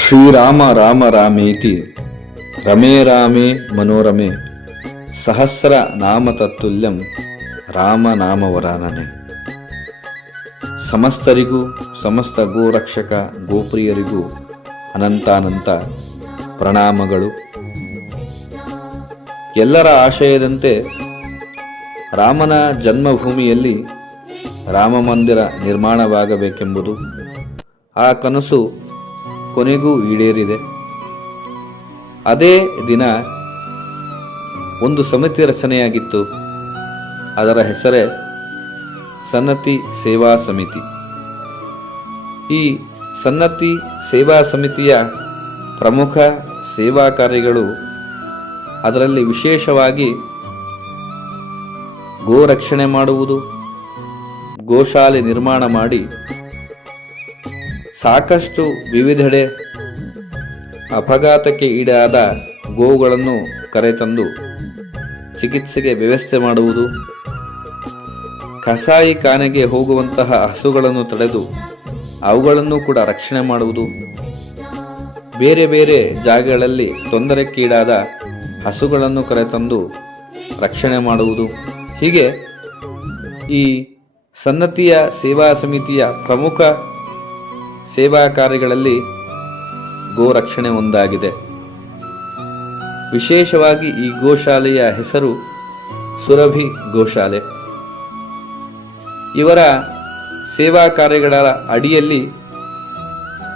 ಶ್ರೀರಾಮ ರಾಮ ರಾಮೇತಿ ರಮೇ ರಾಮೇ ಮನೋರಮೆ ಸಹಸ್ರ ನಾಮ ತತ್ತುಲ್ಯಂ ರಾಮ ನಾಮ ವರಾನನೆ. ಸಮಸ್ತರಿಗೂ ಸಮಸ್ತ ಗೋರಕ್ಷಕ ಗೋಪ್ರಿಯರಿಗೂ ಅನಂತಾನಂತ ಪ್ರಣಾಮಗಳು. ಎಲ್ಲರ ಆಶಯದಂತೆ ರಾಮನ ಜನ್ಮಭೂಮಿಯಲ್ಲಿ ರಾಮ ಮಂದಿರ ನಿರ್ಮಾಣವಾಗಬೇಕೆಂಬುದು ಆ ಕನಸು ಕೊನೆಗೂ ಈಡೇರಿದೆ. ಅದೇ ದಿನ ಒಂದು ಸಮಿತಿ ರಚನೆಯಾಗಿತ್ತು. ಅದರ ಹೆಸರೇ ಸನ್ನತಿ ಸೇವಾ ಸಮಿತಿ. ಈ ಸನ್ನತಿ ಸೇವಾ ಸಮಿತಿಯ ಪ್ರಮುಖ ಸೇವಾ ಕಾರ್ಯಗಳು, ಅದರಲ್ಲಿ ವಿಶೇಷವಾಗಿ ಗೋ ರಕ್ಷಣೆ ಮಾಡುವುದು, ಗೋಶಾಲೆ ನಿರ್ಮಾಣ ಮಾಡಿ ಸಾಕಷ್ಟು ವಿವಿಧೆಡೆ ಅಪಘಾತಕ್ಕೆ ಈಡಾದ ಗೋವುಗಳನ್ನು ಕರೆತಂದು ಚಿಕಿತ್ಸೆಗೆ ವ್ಯವಸ್ಥೆ ಮಾಡುವುದು, ಕಸಾಯಿ ಖಾನೆಗೆ ಹೋಗುವಂತಹ ಹಸುಗಳನ್ನು ತಡೆದು ಅವುಗಳನ್ನು ಕೂಡ ರಕ್ಷಣೆ ಮಾಡುವುದು, ಬೇರೆ ಬೇರೆ ಜಾಗಗಳಲ್ಲಿ ತೊಂದರೆಗೀಡಾದ ಹಸುಗಳನ್ನು ಕರೆತಂದು ರಕ್ಷಣೆ ಮಾಡುವುದು. ಹೀಗೆ ಈ ಸನ್ನತಿಯ ಸೇವಾ ಸಮಿತಿಯ ಪ್ರಮುಖ ಸೇವಾ ಕಾರ್ಯಗಳಲ್ಲಿ ಗೋರಕ್ಷಣೆ ಒಂದಾಗಿದೆ. ವಿಶೇಷವಾಗಿ ಈ ಗೋಶಾಲೆಯ ಹೆಸರು ಸುರಭಿ ಗೋಶಾಲೆ. ಇವರ ಸೇವಾ ಕಾರ್ಯಗಳ ಅಡಿಯಲ್ಲಿ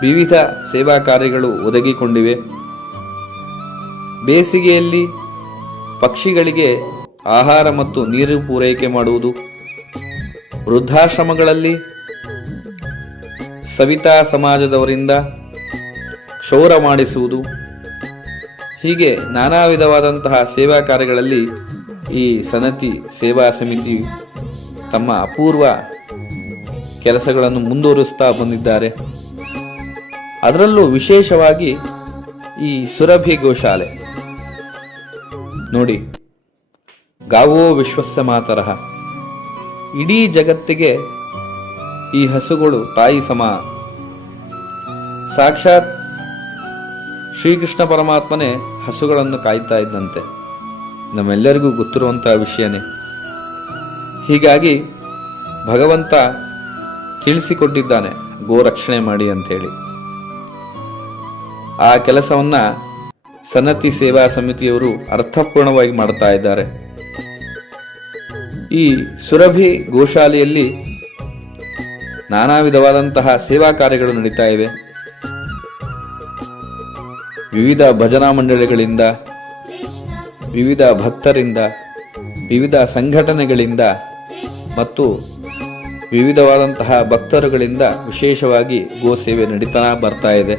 ವಿವಿಧ ಸೇವಾ ಕಾರ್ಯಗಳು ಒದಗಿಕೊಂಡಿವೆ. ಬೇಸಿಗೆಯಲ್ಲಿ ಪಕ್ಷಿಗಳಿಗೆ ಆಹಾರ ಮತ್ತು ನೀರು ಪೂರೈಕೆ ಮಾಡುವುದು, ವೃದ್ಧಾಶ್ರಮಗಳಲ್ಲಿ ಸವಿತಾ ಸಮಾಜದವರಿಂದ ಕ್ಷೌರ ಮಾಡಿಸುವುದು, ಹೀಗೆ ನಾನಾ ವಿಧವಾದಂತಹ ಸೇವಾ ಕಾರ್ಯಗಳಲ್ಲಿ ಈ ಸನ್ನತಿ ಸೇವಾ ಸಮಿತಿ ತಮ್ಮ ಅಪೂರ್ವ ಕೆಲಸಗಳನ್ನು ಮುಂದುವರಿಸ್ತಾ ಬಂದಿದ್ದಾರೆ. ಅದರಲ್ಲೂ ವಿಶೇಷವಾಗಿ ಈ ಸುರಭಿ ಗೋಶಾಲೆ ನೋಡಿ, ಗಾವೋ ವಿಶ್ವಸ್ಯ ಮಾತರಃ, ಇಡೀ ಜಗತ್ತಿಗೆ ಈ ಹಸುಗಳು ತಾಯಿ ಸಮ. ಸಾಕ್ಷಾತ್ ಶ್ರೀಕೃಷ್ಣ ಪರಮಾತ್ಮನೇ ಹಸುಗಳನ್ನು ಕಾಯ್ತಾ ಇದ್ದಂತೆ, ನಮ್ಮೆಲ್ಲರಿಗೂ ಗೊತ್ತಿರುವಂತಹ ವಿಷಯನೇ. ಹೀಗಾಗಿ ಭಗವಂತ ತಿಳಿಸಿಕೊಟ್ಟಿದ್ದಾನೆ ಗೋರಕ್ಷಣೆ ಮಾಡಿ ಅಂತೇಳಿ. ಆ ಕೆಲಸವನ್ನ ಸನ್ನತಿ ಸೇವಾ ಸಮಿತಿಯವರು ಅರ್ಥಪೂರ್ಣವಾಗಿ ಮಾಡ್ತಾ ಇದ್ದಾರೆ. ಈ ಸುರಭಿ ಗೋಶಾಲೆಯಲ್ಲಿ ನಾನಾ ವಿಧವಾದಂತಹ ಸೇವಾ ಕಾರ್ಯಗಳು ನಡೀತಾ ಇವೆ. ವಿವಿಧ ಭಜನಾ ಮಂಡಳಿಗಳಿಂದ, ವಿವಿಧ ಭಕ್ತರಿಂದ, ವಿವಿಧ ಸಂಘಟನೆಗಳಿಂದ ಮತ್ತು ವಿವಿಧವಾದಂತಹ ಭಕ್ತರುಗಳಿಂದ ವಿಶೇಷವಾಗಿ ಗೋ ಸೇವೆ ನಡೀತಾ ಬರ್ತಾ ಇದೆ.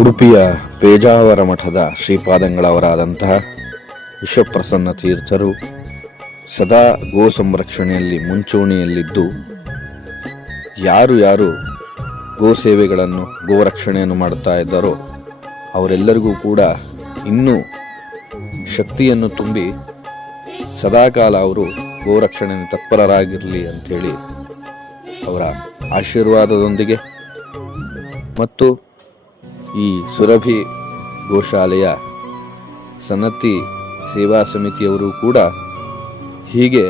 ಉಡುಪಿಯ ಪೇಜಾವರ ಮಠದ ಶ್ರೀಪಾದಂಗಳವರಾದಂತಹ ವಿಶ್ವಪ್ರಸನ್ನ ತೀರ್ಥರು ಸದಾ ಗೋ ಸಂರಕ್ಷಣೆಯಲ್ಲಿ ಮುಂಚೂಣಿಯಲ್ಲಿದ್ದು ಯಾರು ಗೋ ಸೇವೆಗಳನ್ನು ಗೋರಕ್ಷಣೆಯನ್ನು ಮಾಡುತ್ತಾ ಇದ್ದಾರೋ ಅವರೆಲ್ಲರಿಗೂ ಕೂಡ ಇನ್ನೂ ಶಕ್ತಿಯನ್ನು ತುಂಬಿ ಸದಾಕಾಲ ಅವರು ಗೋರಕ್ಷಣೆಯನ್ನು ತತ್ಪರರಾಗಿರಲಿ ಅಂಥೇಳಿ ಅವರ ಆಶೀರ್ವಾದದೊಂದಿಗೆ ಮತ್ತು ಈ ಸುರಭಿ ಗೋಶಾಲೆಯ ಸನ್ನತಿ ಸೇವಾ ಸಮಿತಿಯವರು ಕೂಡ ಹೀಗೆ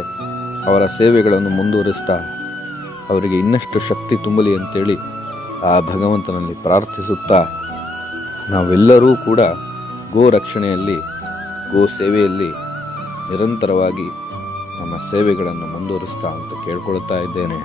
ಅವರ ಸೇವೆಗಳನ್ನು ಮುಂದುವರಿಸ್ತಾ ಅವರಿಗೆ ಇನ್ನಷ್ಟು ಶಕ್ತಿ ತುಂಬಲಿ ಅಂತೇಳಿ ಆ ಭಗವಂತನಲ್ಲಿ ಪ್ರಾರ್ಥಿಸುತ್ತಾ ನಾವೆಲ್ಲರೂ ಕೂಡ ಗೋ ರಕ್ಷಣೆಯಲ್ಲಿ ಗೋ ಸೇವೆಯಲ್ಲಿ ನಿರಂತರವಾಗಿ ನಮ್ಮ ಸೇವೆಗಳನ್ನು ಮುಂದುವರಿಸ್ತಾ ಅಂತ ಕೇಳ್ಕೊಳ್ತಾ ಇದ್ದೇನೆ.